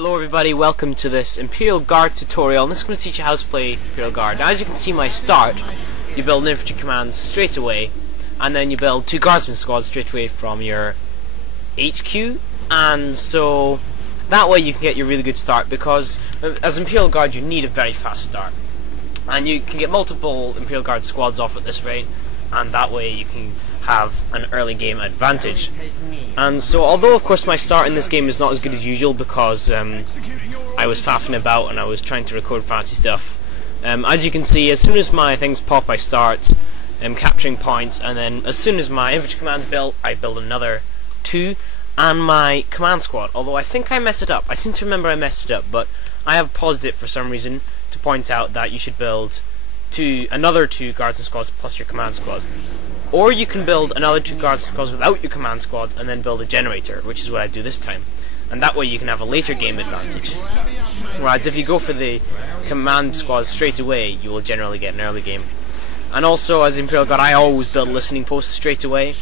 Hello everybody, welcome to this Imperial Guard tutorial, and this is going to teach you how to play Imperial Guard. Now as you can see my start, you build an infantry command straight away, and then you build two guardsmen squads straight away from your HQ, and so that way you can get your really good start, because as Imperial Guard you need a very fast start. And you can get multiple Imperial Guard squads off at this rate, and that way you can have an early game advantage. And so although of course my start in this game is not as good as usual, because I was faffing about and I was trying to record fancy stuff, as you can see, as soon as my things pop I start capturing points, and then as soon as my infantry command's built I build another two and my command squad, although I think I messed it up. I seem to remember I messed it up, but I have paused it for some reason to point out that you should build another two guardsmen squads plus your command squad. Or you can build another two guardsmen squads without your command squad and then build a generator, which is what I do this time. And that way you can have a later game advantage. Whereas if you go for the command squad straight away, you will generally get an early game. And also, as Imperial Guard, I always build listening posts straight away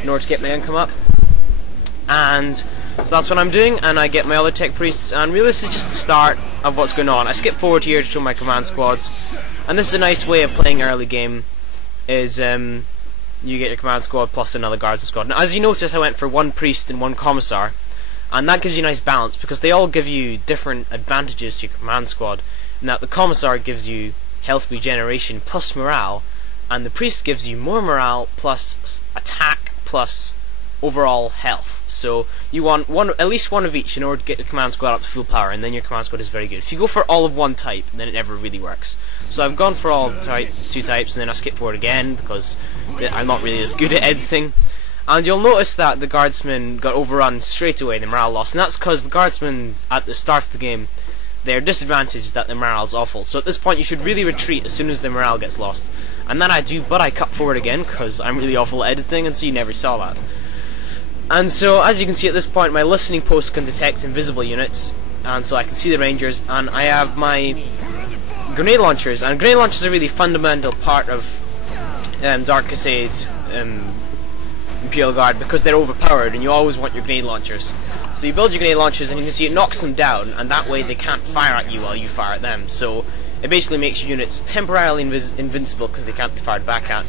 in order to get my income up. And so that's what I'm doing, and I get my other tech priests, and really this is just the start of what's going on. I skip forward here to show my command squads, and this is a nice way of playing early game, is you get your command squad plus another guardsman squad. Now as you notice I went for one priest and one commissar, and that gives you a nice balance because they all give you different advantages to your command squad. Now the commissar gives you health regeneration plus morale, and the priest gives you more morale plus attack plus overall health. So you want at least one of each in order to get your command squad up to full power, and then your command squad is very good. If you go for all of one type, then it never really works. So I've gone for all two types, and then I skip forward again because I'm not really as good at editing. And you'll notice that the guardsmen got overrun straight away, the morale lost, and that's because the guardsmen at the start of the game, they're disadvantaged that the morale is awful. So at this point you should really retreat as soon as the morale gets lost. And that I do, but I cut forward again because I'm really awful at editing, and so you never saw that. And so as you can see at this point my listening post can detect invisible units, and so I can see the rangers, and I have my grenade launchers, and grenade launchers are a really fundamental part of Dark Crusade Imperial Guard because they're overpowered and you always want your grenade launchers. So you build your grenade launchers and you can see it knocks them down, and that way they can't fire at you while you fire at them. So it basically makes your units temporarily invincible because they can't be fired back at.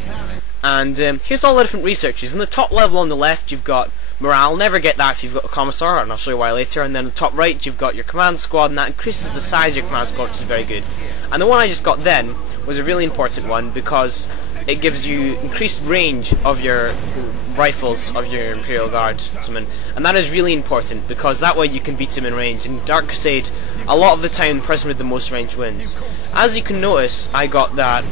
And here's all the different researches. In the top level on the left you've got morale, never get that if you've got a commissar, and I'll show you why later. And then the top right you've got your command squad, and that increases the size of your command squad, which is very good. And the one I just got then was a really important one because it gives you increased range of your rifles of your Imperial Guardsmen, and that is really important because that way you can beat them in range. In Dark Crusade, a lot of the time the person with the most range wins. As you can notice, I got that,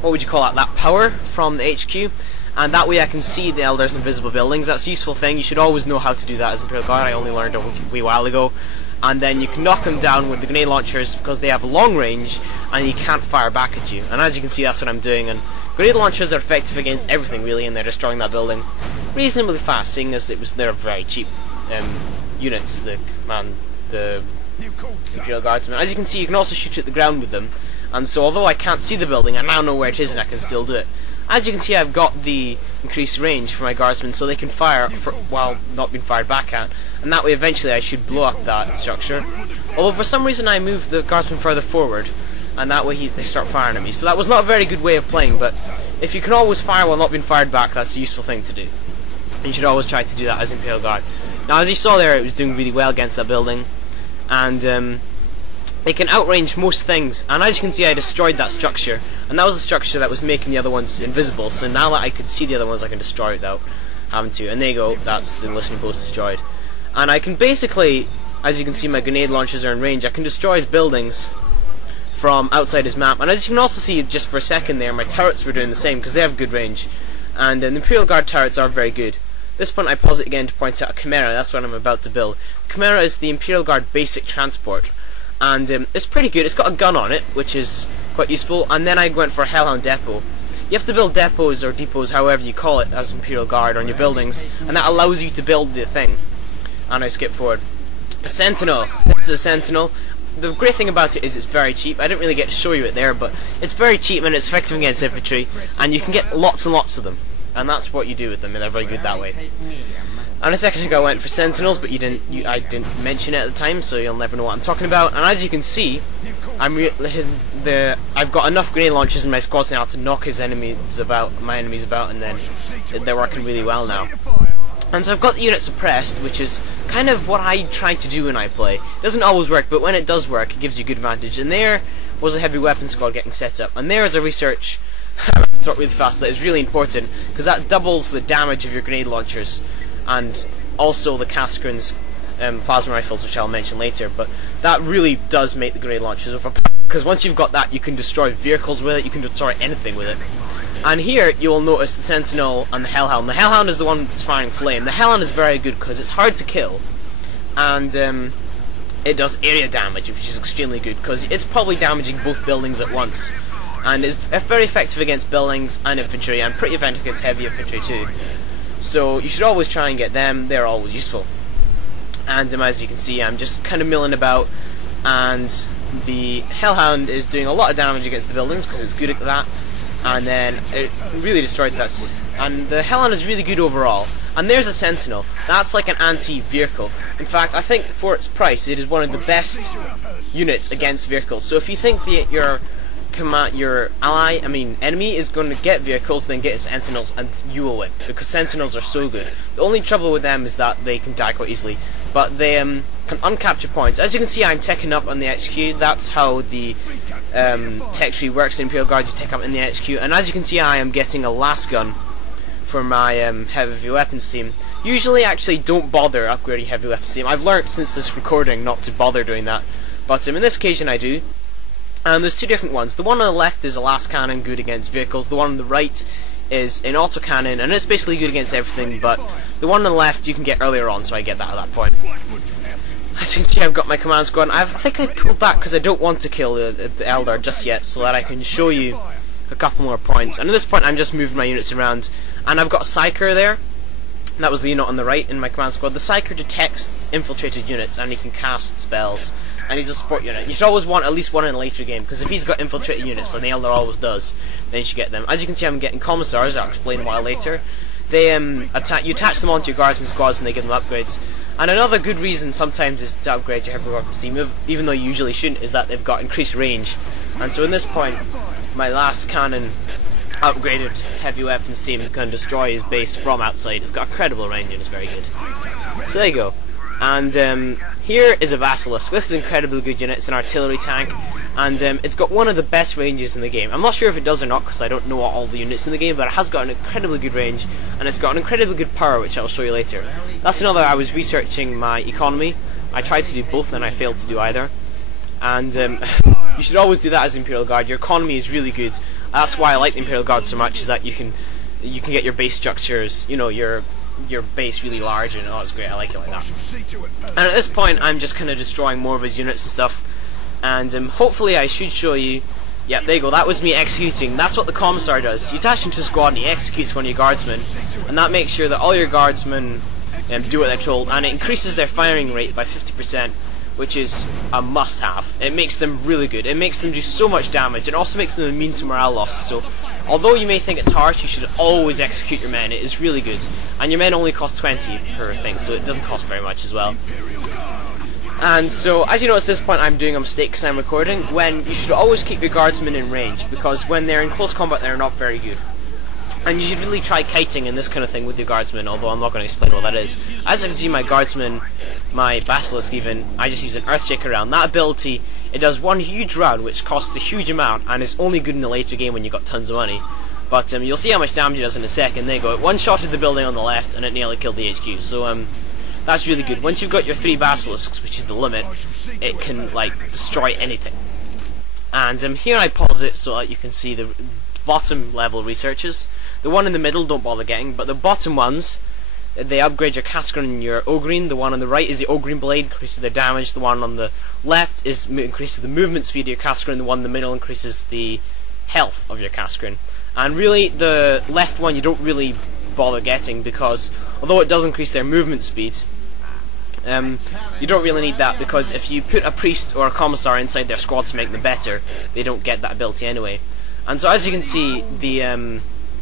what would you call that, that power from the HQ, and that way I can see the Elders' invisible buildings. That's a useful thing. You should always know how to do that as Imperial Guard. I only learned a wee while ago. And then you can knock them down with the grenade launchers because they have long range and you can't fire back at you. And as you can see, that's what I'm doing. And grenade launchers are effective against everything really, and they're destroying that building reasonably fast, seeing as they're very cheap units. The Imperial Guardsmen. As you can see, you can also shoot at the ground with them. And so although I can't see the building, I now know where it is and I can still do it. As you can see, I've got the increased range for my guardsmen, so they can fire while not being fired back at, and that way eventually I should blow up that structure. Although for some reason I moved the guardsmen further forward, and that way they start firing at me. So that was not a very good way of playing, but if you can always fire while not being fired back, that's a useful thing to do. And you should always try to do that as Imperial Guard. Now as you saw there, it was doing really well against that building, and they can outrange most things, and as you can see I destroyed that structure, and that was the structure that was making the other ones invisible, so now that I can see the other ones I can destroy it without having to, and there you go, that's the listening post destroyed. And I can basically, as you can see my grenade launchers are in range, I can destroy his buildings from outside his map, and as you can also see just for a second there, my turrets were doing the same because they have good range, and the Imperial Guard turrets are very good. At this point I pause it again to point out a Chimera. That's what I'm about to build. Chimera is the Imperial Guard basic transport, and it's pretty good. It's got a gun on it, which is quite useful, and then I went for a hellhound depot. You have to build depots or depots, however you call it, as Imperial Guard on your buildings, and that allows you to build the thing. And I skip forward. A Sentinel. This is a Sentinel. The great thing about it is it's very cheap. I didn't really get to show you it there, but it's very cheap and it's effective against infantry, and you can get lots and lots of them. And that's what you do with them, and they're very good that way. And a second ago I went for sentinels, but I didn't mention it at the time, so you'll never know what I'm talking about. And as you can see, I've got enough grenade launchers in my squads now to knock my enemies about, and then they're working really well now. And so I've got the unit suppressed, which is kind of what I try to do when I play. It doesn't always work, but when it does work, it gives you good advantage. And there was a heavy weapon squad getting set up, and there is a research. I have to talk really fast. That is really important because that doubles the damage of your grenade launchers, and also the KASKRIN's plasma rifles, which I'll mention later. But that really does make the grenade launchers overpowered, because once you've got that, you can destroy vehicles with it. You can destroy anything with it. And here you will notice the Sentinel and the Hellhound. The Hellhound is the one that's firing flame. The Hellhound is very good because it's hard to kill, and it does area damage, which is extremely good because it's probably damaging both buildings at once. And is very effective against buildings and infantry, and pretty effective against heavy infantry too. So you should always try and get them. They're always useful. And as you can see, I'm just kind of milling about, and the Hellhound is doing a lot of damage against the buildings because it's good at that. And then it really destroyed that. And the Hellhound is really good overall. And there's a Sentinel. That's like an anti-vehicle. In fact, I think for its price, it is one of the best units against vehicles. So if you think that your enemy is going to get vehicles, then get sentinels, and you will win, because sentinels are so good. The only trouble with them is that they can die quite easily, but they can uncapture points. As you can see, I'm teching up on the HQ. That's how the tech tree works in Imperial Guard. You tech up in the HQ, and as you can see, I am getting a last gun for my heavy weapons team. Usually, actually, don't bother upgrading heavy weapons team. I've learnt since this recording not to bother doing that, but in this occasion I do. And there's two different ones. The one on the left is a last cannon, good against vehicles. The one on the right is an autocannon, and it's basically good against everything, but the one on the left you can get earlier on, so I get that at that point. As you can see, I've got my command squad. I think I pulled back because I don't want to kill the Elder just yet, so that I can show you a couple more points. And at this point I'm just moving my units around, and I've got a psyker there. That was the unit on the right in my command squad. The psyker detects infiltrated units, and he can cast spells. And he's a support unit. You should always want at least one in a later game, because if he's got infiltrated units, and the Elder always does, then you should get them. As you can see, I'm getting commissars. I'll explain why later. They you attach them onto your guardsmen squads, and they give them upgrades. And another good reason sometimes is to upgrade your heavy weapons team, even though you usually shouldn't, is that they've got increased range. And so in this point, my last cannon upgraded heavy weapons team can destroy his base from outside. It's got incredible range and it's very good. So there you go. And here is a Basilisk. This is an incredibly good unit. It's an artillery tank, and it's got one of the best ranges in the game. I'm not sure if it does or not, because I don't know all the units in the game, but it has got an incredibly good range, and it's got an incredibly good power, which I'll show you later. That's another. I was researching my economy. I tried to do both, and I failed to do either. And you should always do that as Imperial Guard. Your economy is really good. That's why I like the Imperial Guard so much, is that you can get your base structures, you know, your base really large, and oh, it's great. I like it like that. And at this point, I'm just kind of destroying more of his units and stuff. And hopefully, I should show you. Yeah, there you go. That was me executing. That's what the commissar does. You attach him to a squad, and he executes one of your guardsmen, and that makes sure that all your guardsmen do what they're told, and it increases their firing rate by 50%, which is a must-have. It makes them really good. It makes them do so much damage. It also makes them immune to morale loss. So, although you may think it's harsh, you should always execute your men. It is really good. And your men only cost 20 per thing, so it doesn't cost very much as well. And so, as you know, at this point I'm doing a mistake because I'm recording, when you should always keep your guardsmen in range, because when they're in close combat they're not very good. And you should really try kiting and this kind of thing with your guardsmen, although I'm not going to explain what that is. As you can see, my guardsmen, my Basilisk even, I just use an Earthshaker round. That ability, it does one huge round, which costs a huge amount, and is only good in the later game when you've got tons of money. But you'll see how much damage it does in a second. There you go. It one-shotted the building on the left, and it nearly killed the HQ. So that's really good. Once you've got your 3 Basilisks, which is the limit, it can like destroy anything. And here I pause it so that you can see the bottom level researches. The one in the middle don't bother getting, but the bottom ones, they upgrade your KASKRIN and your Ogreen. The one on the right is the Ogreen Blade, increases their damage. The one on the left increases the movement speed of your KASKRIN. The one in the middle increases the health of your KASKRIN. And really, the left one you don't really bother getting, because although it does increase their movement speed, you don't really need that, because if you put a priest or a commissar inside their squad to make them better, they don't get that ability anyway. And so as you can see, the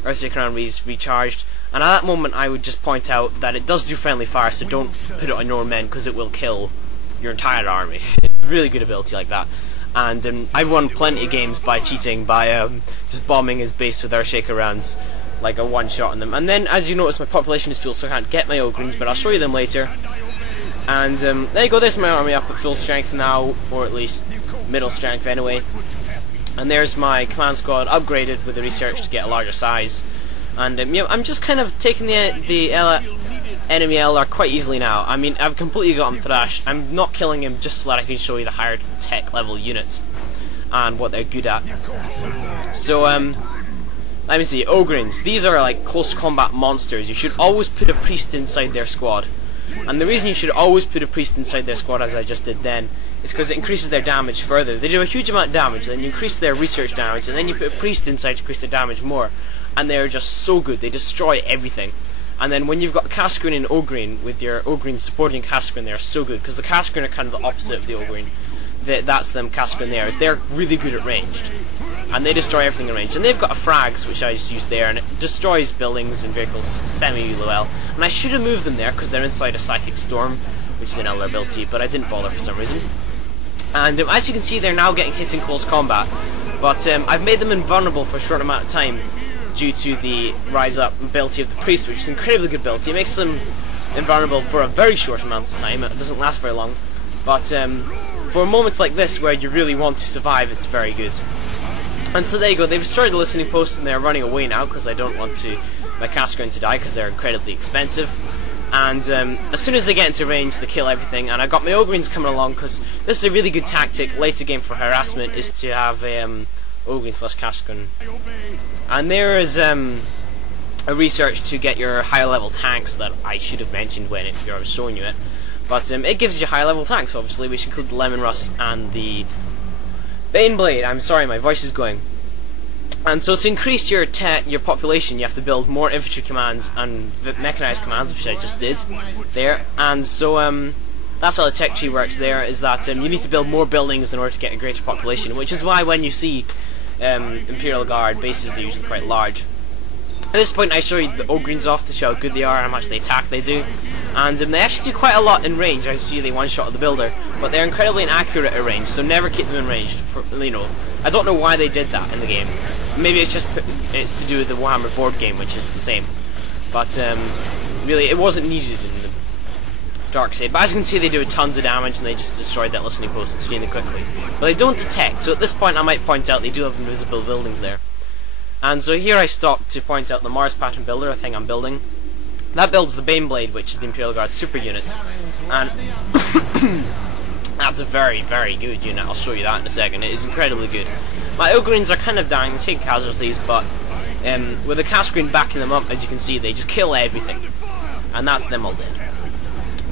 Earthshaker round is recharged, And at that moment I would just point out that it does do friendly fire, so don't put it on your own men because it will kill your entire army. Really good ability like that. And I've won plenty of games by cheating, by just bombing his base with Earthshaker rounds, like a one-shot on them. And then, as you notice, my population is full, so I can't get my Ogryns, but I'll show you them later. And there you go, there's my army up at full strength now, or at least middle strength anyway. And there's my command squad upgraded with the research to get a larger size. And you know, I'm just kind of taking the enemy LR quite easily now. I mean, I've completely got him thrashed. I'm not killing him just so that I can show you the higher tech level units and what they're good at. So let me see, Ogryns. These are like close combat monsters. You should always put a priest inside their squad. And the reason you should always put a priest inside their squad, as I just did then, is because it increases their damage further. They do a huge amount of damage, then you increase their research damage, and then you put a priest inside to increase their damage more. And they're just so good, they destroy everything. And then when you've got KASKRIN and Ogryn, with your Ogryn supporting KASKRIN, they're so good, because the KASKRIN are kind of the opposite of the Ogryn. That's them, KASKRIN there, is they're really good at ranged. And they destroy everything in range. And they've got a frags, which I just used there, and it destroys buildings and vehicles semi-well. And I should have moved them there, because they're inside a Psychic Storm, which is an elder ability, but I didn't bother for some reason. And as you can see, they're now getting hit in close combat. But I've made them invulnerable for a short amount of time, due to the rise up ability of the priest, which is an incredibly good ability. It makes them invulnerable for a very short amount of time. It doesn't last very long, but for moments like this where you really want to survive, it's very good. And so there you go, they've destroyed the listening posts and they're running away now because I don't want my KASKRIN to die because they're incredibly expensive. And as soon as they get into range, they kill everything. And I got my Ogryns coming along because this is a really good tactic later game for harassment, is to have Ogryn plus KASKRIN. And there is a research to get your higher level tanks that I should have mentioned when I was showing you it. But it gives you higher level tanks, obviously, which include the Lemon Rust and the Bane Blade. I'm sorry, my voice is going. And so to increase your population, you have to build more infantry commands and mechanized commands, which I just did there. And so that's how the tech tree works there, is that you need to build more buildings in order to get a greater population, which is why when you see Imperial Guard bases, they're usually quite large. At this point I show you the Ogryns off to show how good they are and how much they attack they do. And they actually do quite a lot in range. I see they one-shot the builder, but they're incredibly inaccurate at range, so never keep them in range. You know, I don't know why they did that in the game. Maybe it's just it's to do with the Warhammer board game, which is the same. But really, it wasn't needed in the Dark Side. But as you can see, they do tons of damage, and they just destroyed that listening post extremely quickly. But they don't detect, so at this point I might point out they do have invisible buildings there. And so here I stop to point out the Mars pattern builder, a thing I'm building. That builds the Bane Blade, which is the Imperial Guard super unit. And that's a very, very good unit. I'll show you that in a second. It is incredibly good. My Ogryns are kind of dying, taking casualties, but with the KASKRIN backing them up, as you can see, they just kill everything. And that's them all dead.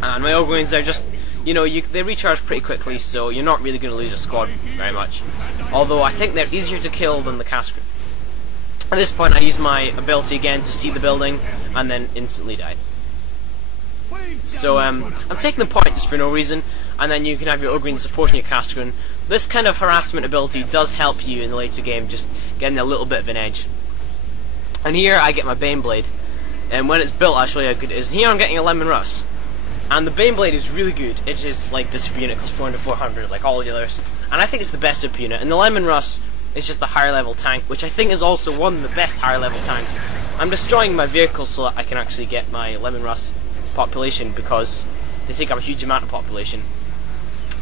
And my Ogryns, they're just, you know, they recharge pretty quickly, so you're not really going to lose a squad very much. Although I think they're easier to kill than the KASKRIN. At this point I use my ability again to see the building and then instantly die. So I'm taking the point just for no reason, and then you can have your Ogryn supporting your KASKRIN. This kind of harassment ability does help you in the later game, just getting a little bit of an edge. And here I get my Bane Blade, and when it's built I'll show you how good it is. And here I'm getting a Lemon Rust. And the Bane Blade is really good. It is like the super unit, costs 400 400 like all the others. And I think it's the best super unit. And the Lemon Rust is just a higher level tank, which I think is also one of the best higher level tanks. I'm destroying my vehicles so that I can actually get my Lemon Rust population, because they take up a huge amount of population.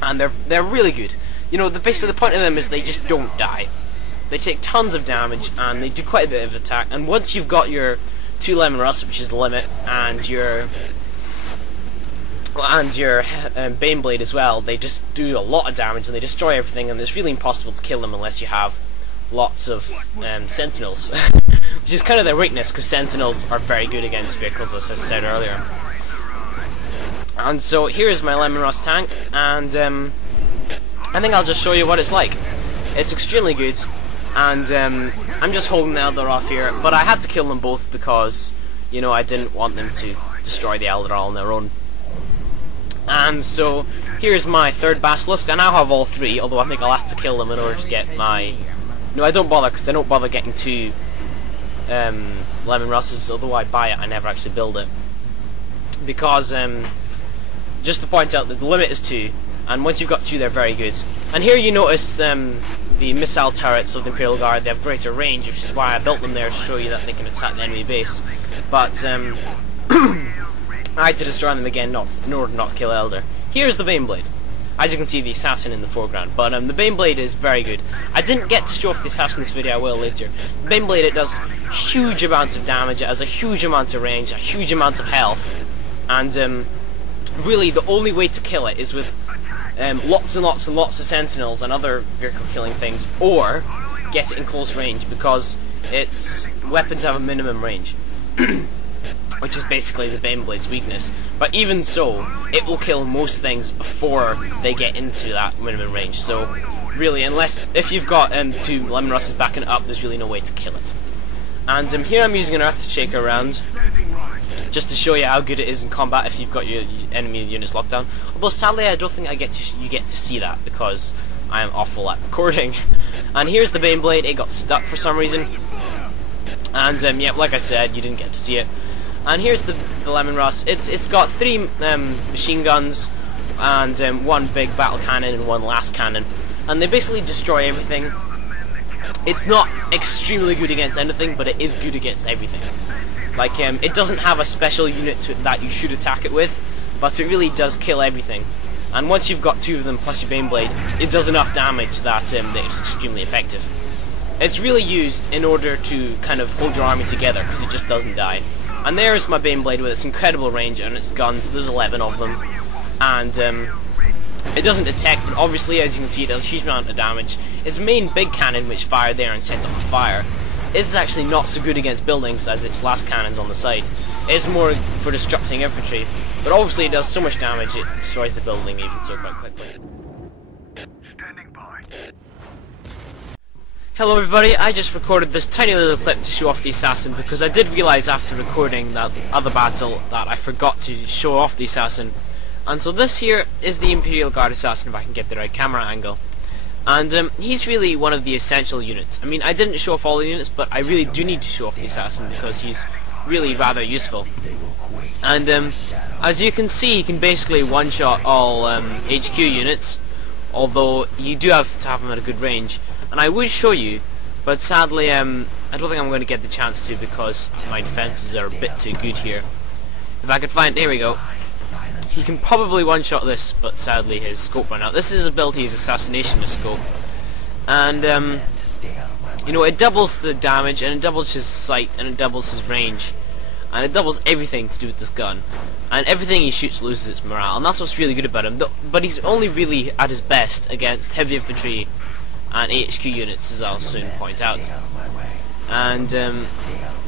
And they're really good. You know, basically the point of them is they just don't die. They take tons of damage and they do quite a bit of attack. And once you've got your 2 Lemon Rust, which is the limit, and your Bane Blade as well, they just do a lot of damage and they destroy everything, and it's really impossible to kill them unless you have lots of sentinels, which is kind of their weakness, because sentinels are very good against vehicles, as I said earlier. And so here's my Lemon Rust tank, and I think I'll just show you what it's like. It's extremely good, and I'm just holding the Elder off here, but I had to kill them both because, you know, I didn't want them to destroy the Elder all on their own. And so here's my 3rd Basilisk. I now have all 3, although I think I'll have to kill them in order to get my... No, I don't bother, because I don't bother getting 2 lemon russes, although I buy it, I never actually build it. Because, just to point out that the limit is 2, and once you've got 2 they're very good. And here you notice the missile turrets of the Imperial Guard, they have greater range, which is why I built them there to show you that they can attack the enemy base. But, I had to destroy them again in order not to kill Elder. Here's the Bane Blade. As you can see, the assassin in the foreground, but the Bane Blade is very good. I didn't get to show off the assassin in this video, I will later. The Bane Blade, it does huge amounts of damage, it has a huge amount of range, a huge amount of health, and really the only way to kill it is with lots and lots and lots of sentinels and other vehicle killing things, or get it in close range, because its weapons have a minimum range. Which is basically the Bane Blade's weakness. But even so, it will kill most things before they get into that minimum range. So, really, if you've got 2 lemon russes backing it up, there's really no way to kill it. And here I'm using an earth shaker round, just to show you how good it is in combat if you've got your enemy units locked down. Although sadly, I don't think you get to see that because I am awful at recording. And here's the Bane Blade. It got stuck for some reason. And yeah, like I said, you didn't get to see it. And here's the lemon russ. It's got 3 machine guns and 1 big battle cannon and 1 last cannon, and they basically destroy everything. It's not extremely good against anything, but it is good against everything. Like it doesn't have a special unit that you should attack it with, but it really does kill everything. And once you've got 2 of them plus your Bane Blade, it does enough damage that it's extremely effective. It's really used in order to kind of hold your army together because it just doesn't die. And there's my Bane Blade with its incredible range and its guns. There's 11 of them, and it doesn't detect, but obviously, as you can see, it does a huge amount of damage. Its main big cannon, which fired there and sets up the fire, is actually not so good against buildings as its last cannons on the side. It is more for disrupting infantry, but obviously it does so much damage it destroys the building even so quite quickly. Standing by. Hello everybody, I just recorded this tiny little clip to show off the assassin because I did realise after recording that other battle that I forgot to show off the assassin. And so this here is the Imperial Guard assassin, if I can get the right camera angle. And he's really one of the essential units. I mean, I didn't show off all the units, but I really do need to show off the assassin because he's really rather useful. And as you can see, he can basically one-shot all HQ units, although you do have to have him at a good range. And I would show you, but sadly I don't think I'm going to get the chance to because my defenses are a bit too good here. If I could find, there we go. He can probably one-shot this, but sadly his scope ran out. This is his ability, his assassination scope. And you know, it doubles the damage, and it doubles his sight, and it doubles his range. And it doubles everything to do with this gun. And everything he shoots loses its morale, and that's what's really good about him. But he's only really at his best against heavy infantry and HQ units, as I'll soon point out. And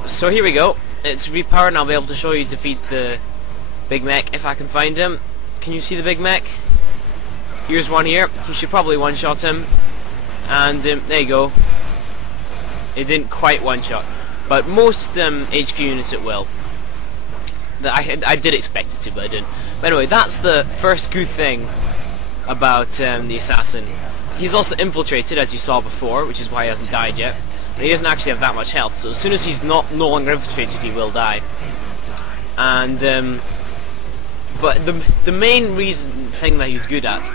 so here we go. It's repowered, and I'll be able to show you defeat the big mech if I can find him. Can you see the big mech? Here's one here. You should probably one-shot him. And there you go. It didn't quite one-shot, but most HQ units it will. I did expect it to, but I didn't. But anyway, that's the first good thing about the assassin. He's also infiltrated, as you saw before, which is why he hasn't died yet. He doesn't actually have that much health, so as soon as he's no longer infiltrated, he will die. And but the main thing that he's good at,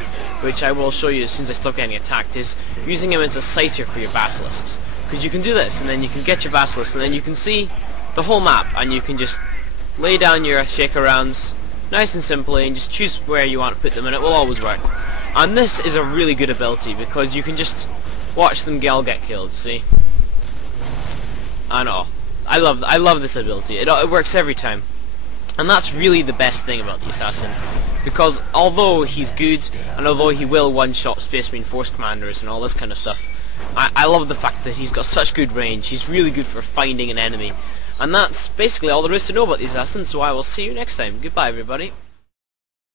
which I will show you as soon as I stop getting attacked, is using him as a sighter for your basilisks. Because you can do this, and then you can get your basilisks, and then you can see the whole map, and you can just lay down your shaker rounds nice and simply, and just choose where you want to put them, and it will always work. And this is a really good ability because you can just watch them all get killed. See? I know. I love this ability. It works every time, and that's really the best thing about the assassin. Because although he's good, and although he will one-shot Space Marine Force commanders and all this kind of stuff, I love the fact that he's got such good range. He's really good for finding an enemy, and that's basically all there is to know about the assassin. So I will see you next time. Goodbye, everybody.